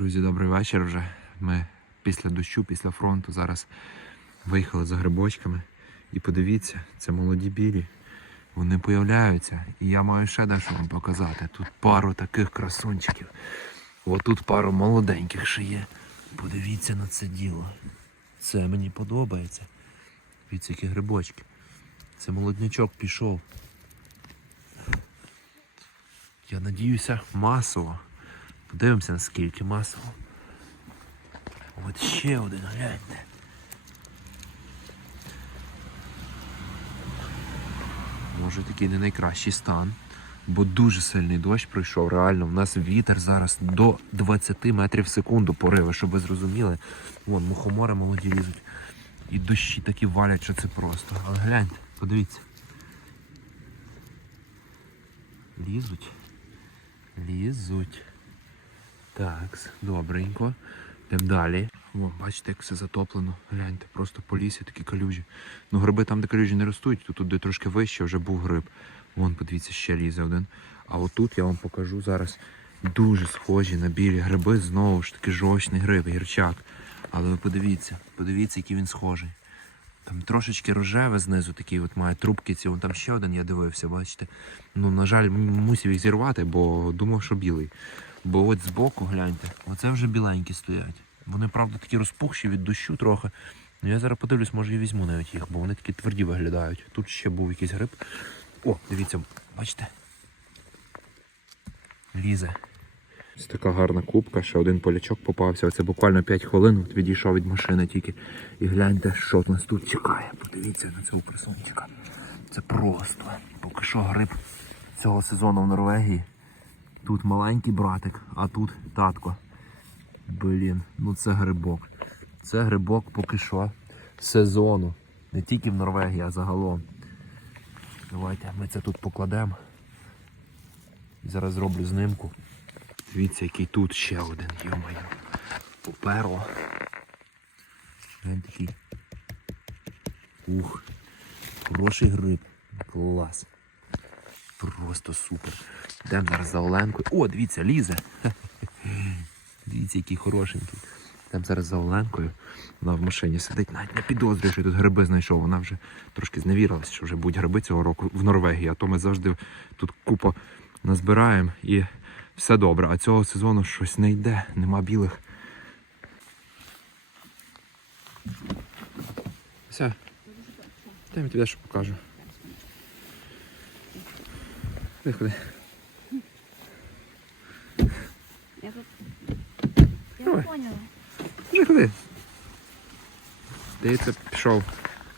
Друзі, добрий вечір вже. Ми після дощу, після фронту зараз виїхали за грибочками. І подивіться, це молоді білі. Вони появляються. І я маю ще дещо вам показати. Тут пару таких красунчиків. Отут пару молоденьких ще є. Подивіться на це діло. Це мені подобається. Дивіться, які грибочки. Це молоднячок пішов. Я надіюся, масово. Подивимося, наскільки масово. От ще один, гляньте. Може такий не найкращий стан, бо дуже сильний дощ пройшов. Реально, в нас вітер зараз до 20 метрів в секунду пориви, щоб ви зрозуміли. Вон, мухомори молоді лізуть. І дощі такі валять, що це просто. Але гляньте, подивіться. Лізуть. Лізуть. Так, добренько. Йдемо далі. О, бачите, як все затоплено. Гляньте, просто по лісі такі калюжі. Ну, гриби там, де калюжі не ростуть, тут, тут де трошки вище, вже був гриб. Вон, подивіться, ще лізе один. А отут я вам покажу зараз дуже схожі на білі гриби, знову ж таки жовчний гриб, гірчак. Але ви подивіться, подивіться, який він схожий. Там трошечки рожеве знизу такий от має трубки ці. Вон там ще один я дивився, бачите. Ну, на жаль, мусив їх зірвати, бо думав, що білий. Бо от збоку, гляньте, оце вже біленькі стоять. Вони, правда, такі розпухші від дощу трохи. Ну я зараз подивлюсь, може і візьму навіть їх, бо вони такі тверді виглядають. Тут ще був якийсь гриб. О, дивіться, бачите? Лізе. Ось така гарна кубка, ще один полячок попався. Оце буквально 5 хвилин от відійшов від машини тільки. І гляньте, що нас тут чекає. Подивіться на цього красунчика. Це просто. Поки що гриб цього сезону в Норвегії. Тут маленький братик, а тут татко. Блін, ну це грибок. Це грибок поки що сезону. Не тільки в Норвегії, а загалом. Давайте ми це тут покладемо. Зараз зроблю знимку. Дивіться, який тут ще один, йомаю. Поперло. Він такий. Ух. Хороший гриб. Клас. Просто супер. Йдемо зараз за Оленкою. О, дивіться, лізе. Дивіться, який хорошенький. Йдемо зараз за Оленкою. Вона в машині сидить, навіть не підозрює, що я тут гриби знайшов. Вона вже трошки зневірилась, що вже будуть гриби цього року в Норвегії, а то ми завжди тут купа назбираємо і все добре. А цього сезону щось не йде, нема білих. Все. Дай я тобі дещо покажу. Виходи. Я тут. Я не поняла. Вже ходи. Здається, пішов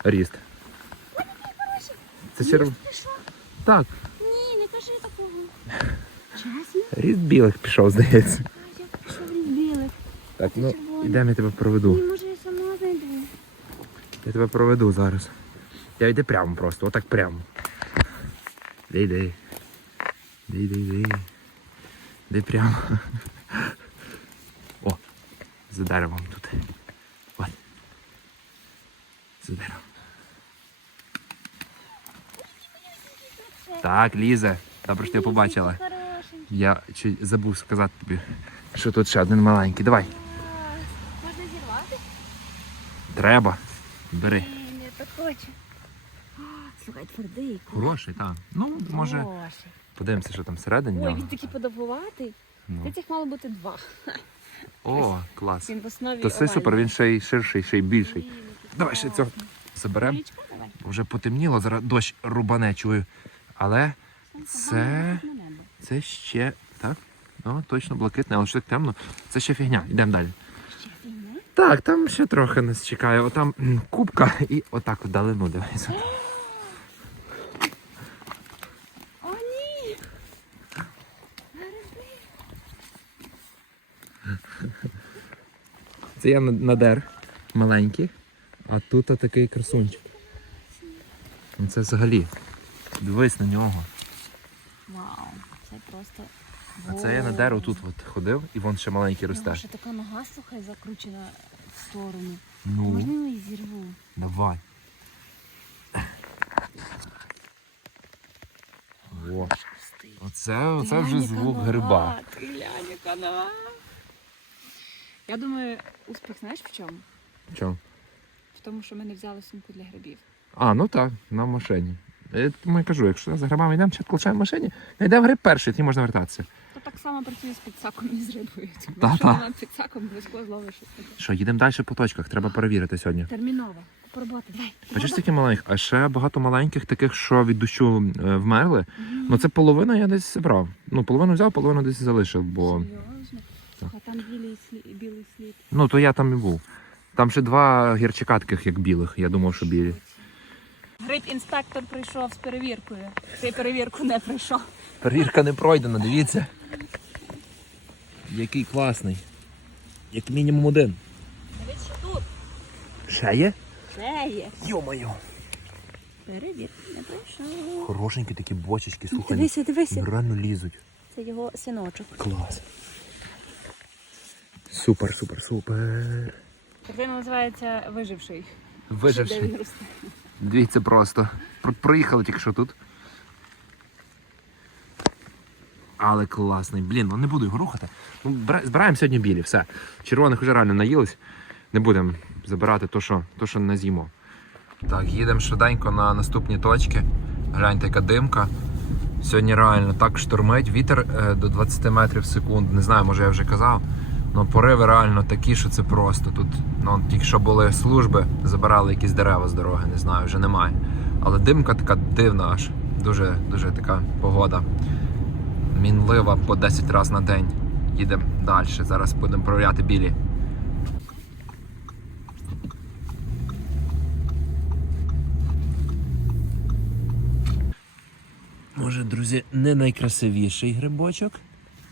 ріст. Це черв... Так, Ні, не кажи такого. Чесно? ріст білих пішов, здається. А я пішов від білих. Так, Це ну червоний. йдемо, я тебе проведу. Ні, може я сама знайду. Я тебе проведу зараз. Я йди прямо просто, отак прямо. Йди, йди. Йди, йди, йди. Йди прямо. За деревом тут. От. За деревом. Так, Ліза. Добре, що ти побачила. Я чуть забув сказати тобі, що тут ще один маленький. Давай. Можна зірвати? Треба. Бери. Ні, я так хочу. Слухай, твердий. Хороший, так. Ну, може, подивимося, що там всередині. Ой, нього. він такий подовгуватий. Ну. Їх мало бути два. О, клас. Він в основі То це овальний. супер, він ще й ширший, ще й більший. Давай ще цього заберемо. Річка давай. Вже потемніло, зараз дощ рубане чую. Але це, це ще. Так? Ну, точно блакитне, але що так темно. Це ще фігня. Йдемо далі. Ще фігня? Так, там ще трохи нас чекає. Отам м, кубка і отак вдалину дивися. Це я на- надер маленький, а тут такий красунчик. Ну, Це взагалі. Дивись на нього. Вау, це просто. А це я надер отут от ходив, і вон ще маленький Його росте. ще така нога слухай закручена в сторону. Ну, Можна його і зірву. давай. О, оце, оце вже звук гриба. ти Глянь, яка нога. Я думаю, успіх знаєш в чому? Чого? В тому, що ми не взяли сумку для грибів. А, ну так, на машині. Я тому і кажу, якщо за грибами йдемо, чат лишаємо в машині, знайдемо гриб перший, тоді можна вертатися. То так само працює з підсаком і з рибою. Тому Та-та. Нема підсаком, близько зловиш. Що, їдемо далі по точках, треба перевірити сьогодні. Терміново. Пороботи, давай. Бачиш такі маленькі, а ще багато маленьких, таких, що від дощу е, вмерли. Ну це половина я десь зібрав. Ну, половину взяв, половину десь залишив, бо. Серйозно? Там білий слід, білий слід. Ну, то я там і був. Там ще два гірчика таких, як білих. Я думав, що білі. Гриб-інспектор прийшов з перевіркою. Ти перевірку не прийшов. Перевірка не пройдена, дивіться. Який класний. Як мінімум один. Дивись, що тут. Ще є? Це є. Йо-моє. Перевірку не прийшов. Хорошенькі такі бочечки, слухай. Дивися, дивися. Реально лізуть. Це його синочок. Клас. Супер, супер, супер. Картина називається Виживший. Де Виживши. він росте. Дивіться просто. Про- Проїхали тільки що тут. Але класний. Блін, ну не буду його рухати. Ну, збираємо сьогодні білі, все. Червоних вже реально наїлись. Не будемо забирати то, що, то, що не з'їмо. Так, їдемо швиденько на наступні точки. Гляньте, яка димка. Сьогодні реально так штормить. Вітер е, до 20 метрів в секунду. Не знаю, може я вже казав. Ну, пориви реально такі, що це просто. Тут ну, тільки що були служби, забирали якісь дерева з дороги, не знаю, вже немає. Але димка така дивна аж. Дуже, дуже така погода. Мінлива по 10 разів на день. Їдемо далі. Зараз будемо провіряти білі. Може, друзі, не найкрасивіший грибочок,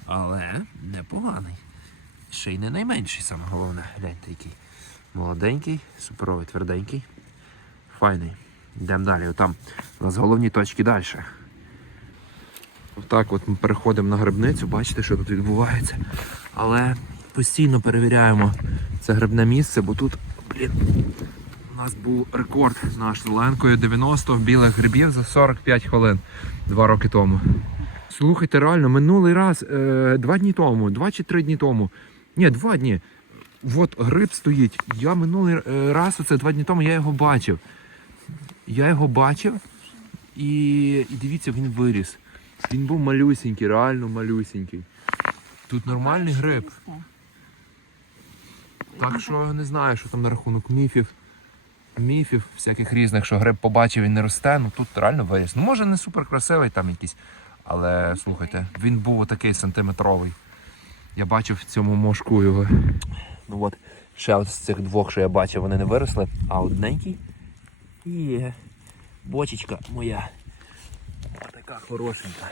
але непоганий. Ще й не найменший, саме головне. Гляньте, який молоденький, суперовий, тверденький. Файний. Йдемо далі. Там у нас головні точки далі. Отак от ми переходимо на грибницю, бачите, що тут відбувається. Але постійно перевіряємо це грибне місце, бо тут, блін, у нас був рекорд наш з Оленкою 90 білих грибів за 45 хвилин два роки тому. Слухайте, реально, минулий раз, е, два дні тому, два чи три дні тому. Ні, два дні. От гриб стоїть. Я минулий е, раз, оце два дні тому, я його бачив. Я його бачив і, і дивіться, він виріс. Він був малюсінький, реально малюсінький. Тут нормальний гриб. Так що не знаю, що там на рахунок міфів. Міфів всяких різних, що гриб побачив і не росте, ну тут реально виріс. Ну може не супер красивий там якийсь, але слухайте, він був отакий сантиметровий. Я бачив в цьому мошку його. Ну от, ще от з цих двох, що я бачив, вони не виросли, а одненький є. Бочечка моя. Така хорошенька.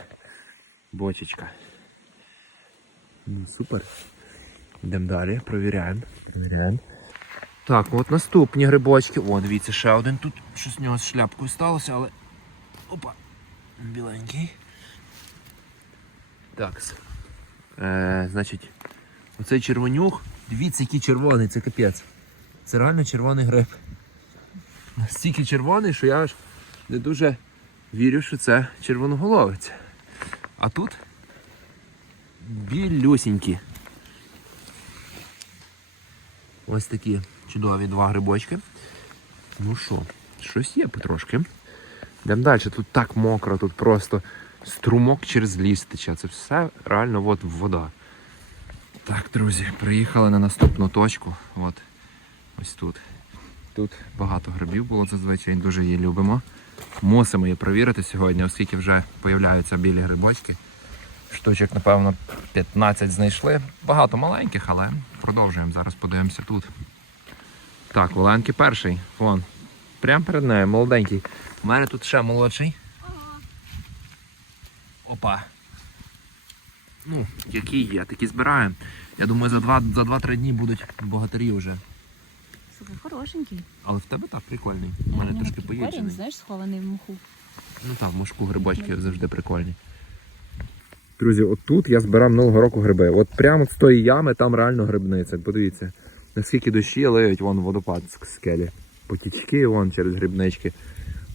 Бочечка. Ну, супер. Йдемо далі, провіряємо. Провіряємо. Так, от наступні грибочки. О, дивіться, ще один тут. Щось з нього з шляпкою сталося, але. Опа! Біленький. Так. Е, значить, оцей червонюх. Дивіться, який червоний, це капець. Це реально червоний гриб. Настільки червоний, що я аж не дуже вірю, що це червоноголовець. А тут білюсінькі. Ось такі чудові два грибочки. Ну що, щось є потрошки. Йдемо далі. Тут так мокро, тут просто струмок через ліс тече. Це все реально от вода. Так, друзі, приїхали на наступну точку. От ось тут. Тут багато грибів було зазвичай, дуже її любимо. Мусимо її провірити сьогодні, оскільки вже появляються білі грибочки. Штучок, напевно, 15 знайшли. Багато маленьких, але продовжуємо. Зараз подивимося тут. Так, Оленки перший. Вон. Прямо перед нею, молоденький. У мене тут ще молодший. Опа. Ну, які є, такі збираємо. Я думаю, за 2 за 2-3 дні будуть богатирі вже. Слухай, хорошенький. Але в тебе так прикольний. У мене трошки Корінь, знаєш, схований в муху. Ну так, в мошку грибочки завжди прикольні. Друзі, от тут я збирав минулого року гриби. От прямо з тої ями там реально грибниця. Подивіться, наскільки дощі лиють, вон водопад з скелі. Потічки вон через грибнички.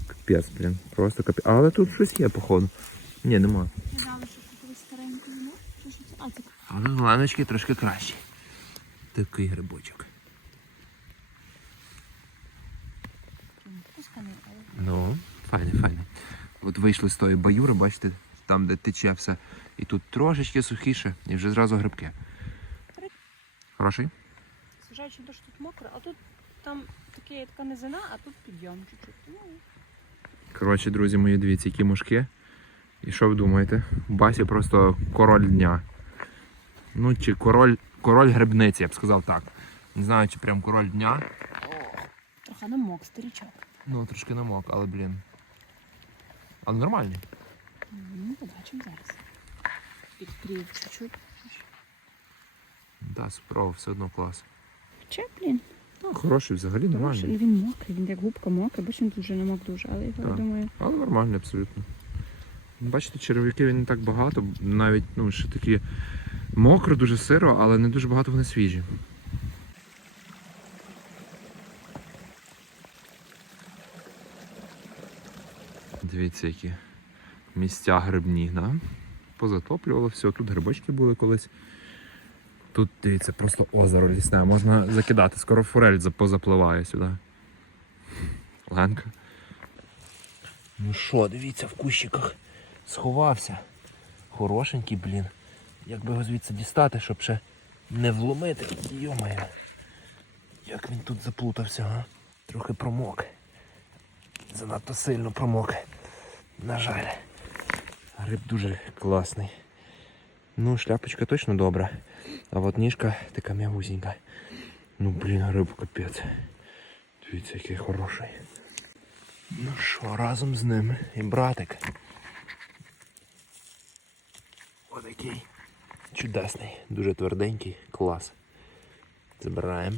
Капець, блін. Просто капець. Але тут щось є, походу. Ні, нема. Казали, що? А, це Але зеленочки трошки кращі. такий грибочок. Ну, файне, файне. От вийшли з тої баюри, бачите, там, де тече все. І тут трошечки сухіше, і вже зразу грибки. Хороший? зважаючи на те, що тут мокро, а тут там таке, така низина, а тут підйом чуть-чуть. Ну, Коротше, друзі мої, дивіться, які мушки. І що ви думаєте? Басі просто король дня. Ну, чи король, король грибниці, я б сказав так. Не знаю, чи прям король дня. трохи намок, старічок. Ну, трошки намок, але блін. Але нормальний. Ну, побачимо зараз. Підкрив чуть-чуть. Да, справа, все одно клас. Хоча, блін, Ну, хороший взагалі, хороший. нормальний. І він мокрий, він як губка мокрий, бачиш, він тут вже не мок дуже, але я Так. думаю, Але нормальний абсолютно. Бачите, черв'яків не так багато, навіть ну, ще такі мокро, дуже сиро, але не дуже багато вони свіжі. Дивіться, які місця грибні, да? позатоплювало все. Тут грибочки були колись. Тут, дивіться, просто озеро лісне. Можна закидати, скоро форель позапливає сюди. Ленка. Ну що, дивіться, в кущиках сховався. Хорошенький, блін. Як би його звідси дістати, щоб ще не вломити. Йомає. Як він тут заплутався, а? Трохи промок. Занадто сильно промок. На жаль. Гриб дуже класний. Ну, шляпочка точно добра. А от ніжка така м'ягусінька. Ну, блін, гриб капець. Дивіться, який хороший. Ну що, разом з ним і братик. Отакий. Чудесний, дуже тверденький, клас. Забираємо.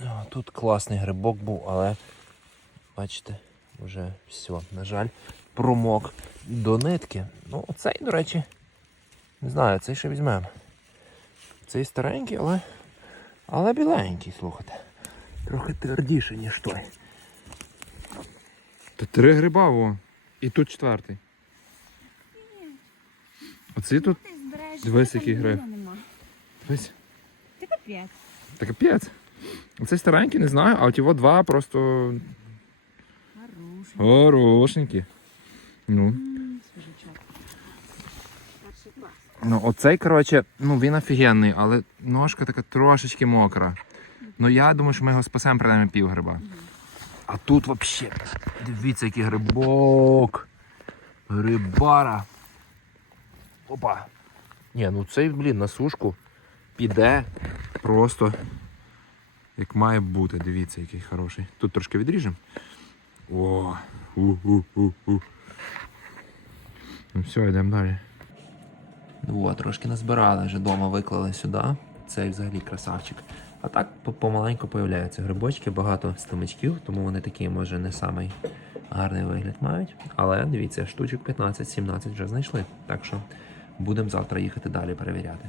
Ну, Тут класний грибок був, але бачите, вже все, на жаль, промок до нитки. Ну, оцей, до речі, не знаю, цей ще візьмемо. Цей старенький, але, але біленький, слухайте. Трохи твердіше, ніж той. Та три гриба, во. І тут четвертий. Оці тут. ти збереш. Дивись, який гриб. Дивись. Ти капець. Та капець. Оцей старенький, не знаю, а от його два просто Хороший. хорошенькі. Ну. М, Свіжачок. Перший клас. Ну, оцей, коротше, ну він офігенний, але ножка така трошечки мокра. Ну я думаю, що ми його спасемо принаймні пів гриба. А тут взагалі, дивіться, який грибок. Грибара. Опа. Ні, ну цей, блін, на сушку піде просто як має бути. Дивіться, який хороший. Тут трошки відріжемо. О, у-у-у-у. Ну все, йдемо далі. Ну, от, трошки назбирали, вже вдома виклали сюди. Цей взагалі красавчик. А так помаленьку появляються грибочки, багато стимачків, тому вони такі, може, не самий гарний вигляд мають. Але дивіться, штучок 15-17 вже знайшли. Так що будемо завтра їхати далі перевіряти.